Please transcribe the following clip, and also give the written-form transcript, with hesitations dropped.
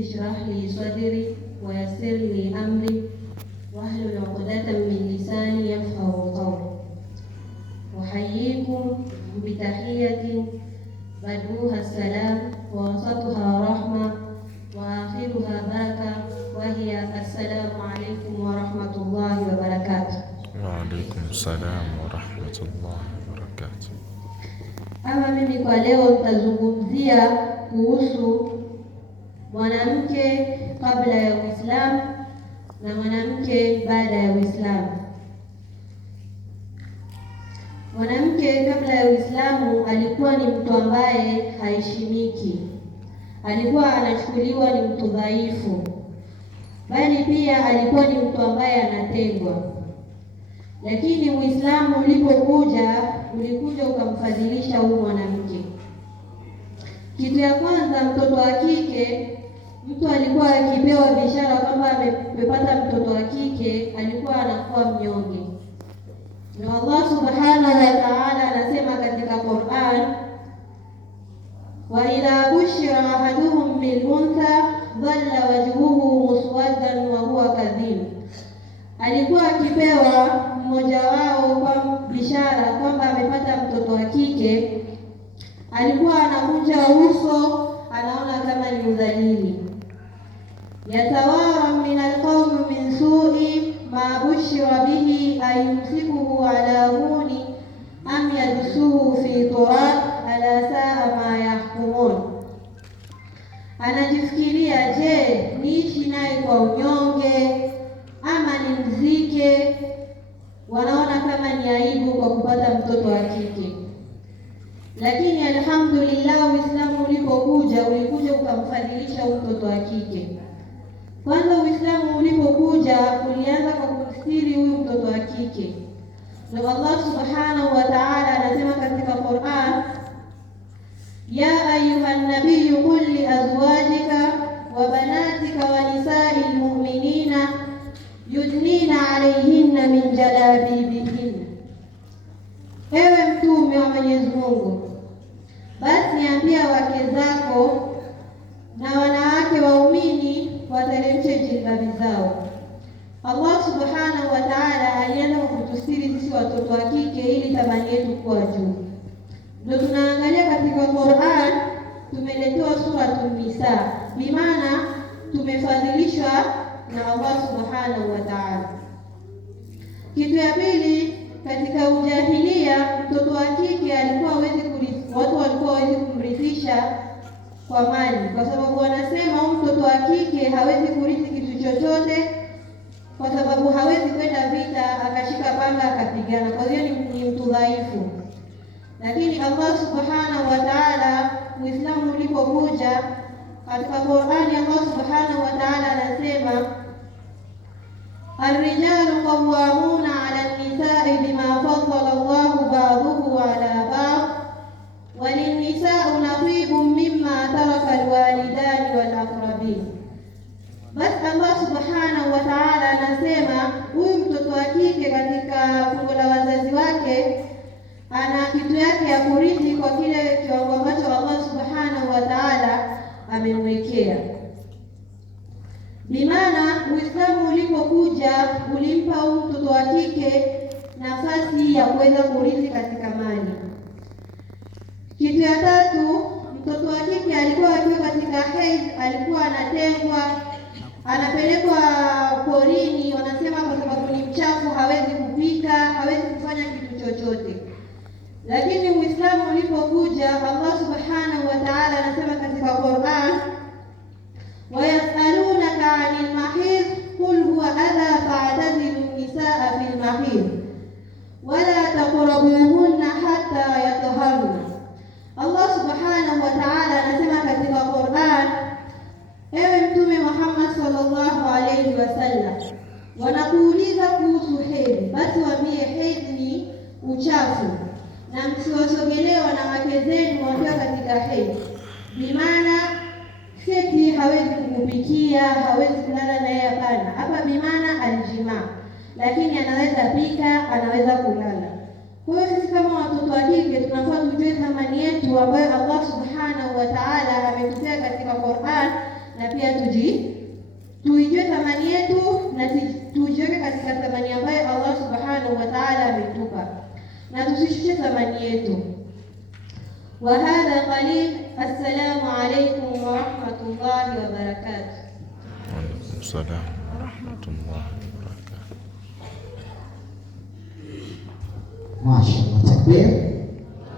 اشرح لي صدري ويسر لي أمري واحلل عقدة من لساني يفقهوا قولي. أحييكم بتحية بدوها السلام ووسطها رحمة وآخرها بركة، وهي السلام عليكم ورحمة الله وبركاته. وعليكم السلام ورحمة الله وبركاته. Ama mimi kwa leo nitazungumzia kuhusu mwanamke kabla ya Uislamu na mwanamke baada ya Uislamu. Mwanamke kabla ya Uislamu alikuwa ni mtu ambaye haheshimiki, alikuwa anachukuliwa ni mtu dhaifu, bali pia alikuwa ni mtu ambaye anatengwa. Lakini Uislamu ulikuja ukamfadhilisha huyu mwanamke. Kitu ya kwanza, mtoto wa kike, mtu alikuwa akipewa bishara kwamba amepata mtoto wa kike, alikuwa anakuwa mnyonge. Na Allah subhanahu wa ta'ala anasema katika Qur'an, wa idha bushira ahaduhum bil untha dhalla wajhuhu muswaddan wa huwa kadhib. Alikuwa akipewa mmoja wao kwa bishara kwamba amepata mtoto wa kike, alikuwa anakunja uso, anaona kama ni udhalili. Yatawara min alqawmi min su'i ma bushira bihi ayumsikuhu ala huni am yadsuhu fi turab ala saa ma yahkumun. Anajifikiria, je, niishi naye kwa unyonge ama nimzike? Wanaona kama ni aibu kwa kupata mtoto wa kike. Lakini alhamdulillah, Uislamu ulikuja ukamfadhilisha mtoto wa kike. Kwanza Uislamu ulipokuja ulianza kwa kumstiri huyu mtoto wa kike. Na Allah subhanahu wa ta'ala anasema katika Qur'an, ya ayuhan nabiyyu qul li azwajika wa banatika wa nisa'il mu'minina yudnina alayhinna min jalabibihinna. Ewe mtume wa Mwenyezi Mungu, basi niambia wake zako na wanawake waumini wateremshe jilbabi zao. Allah subhanahu wa ta'ala alianza kutustiri sisi watoto wa kike ili thamani yetu kuwa juu. Ndio tunaangalia katika Qur'an tumeletewa suratul Nisa, bimaana tumefadhilishwa na Allah subhanahu wa ta'ala. Kitu ya pili, katika ujahilia mtoto wa kike watu walikuwa hawezi kumrithisha kwa mali, kwa sababu wanasema mtoto wa kike hawezi kurithi kitu chochote, kwa sababu hawezi kwenda vita akashika panga akapigana, kwa hiyo ni mtu dhaifu. Lakini Allah subhanahu wa ta'ala, Uislamu ulipokuja katika Qur'ani, Allah subhanahu wa ta'ala anasema, الرجال قوامون على النساء بما فضل الله بعضه على بعض وللنساء نصيب مما ترك الوالدان والأقربين. Basi Allah subhanahu wa ta'ala anasema huyu mtoto wa kike katika fungu la wazazi wake ana kitu yake ya kurithi kwa kile kiwango ambacho Allah subhanahu wa ta'ala amemwekea. Bimaana Uislamu ulipokuja ulimpa huyu mtoto wa kike nafasi ya kuweza kurithi katika mali. Kitu ya tatu, mtoto wa kike alikuwa akiwa katika hedhi, alikuwa anatengwa, anapelekwa porini, wanasema kwa sababu ni mchafu, hawezi kupika, hawezi kufanya kitu chochote. Lakini Uislamu ulipokuja, Allah subhanahu wa ta'ala anasema katika Qur'an, وَيَسْأَلُونَكَ عَنِ الْمَحِيضِ قُلْ هُوَ أَذًى فَاعْتَزِلُوا النِّسَاءَ فِي الْمَحِيضِ وَلَا تَقْرَبُوهُنَّ حَتَّى يَطْهَرْنَ. Allah subhanahu wa ta'ala anasema katika Qur'an, ewe Mtume Muhammad sallallahu alayhi wasallam, wanakuuliza kuhusu hedhi, basi waambie hedhi ni uchafu na msiwasogelee wanawake zenu wakiwa katika hedhi. Bimaana seti hawezi kukupikia, hawezi kulala naye, hapana. Hapa bimaana aljima, lakini anaweza pika, anaweza kulala. Kwa hiyo sisi kama watoto wa kike tunafaa tujue thamani yetu ambayo Allah subhanahu wa ta'ala ametupea katika Qur'an na pia tuijue thamani yetu na tujiweke katika thamani ambayo Allah subhanahu wa ta'ala ametupa, na tusishushe thamani yetu. Wa hadha qalil. Assalamu alaykum wa rahmatullahi wa barakatuh. Wa alaykum salam wa rahmatullahi wa barakatuh. Mashaallah, takbir.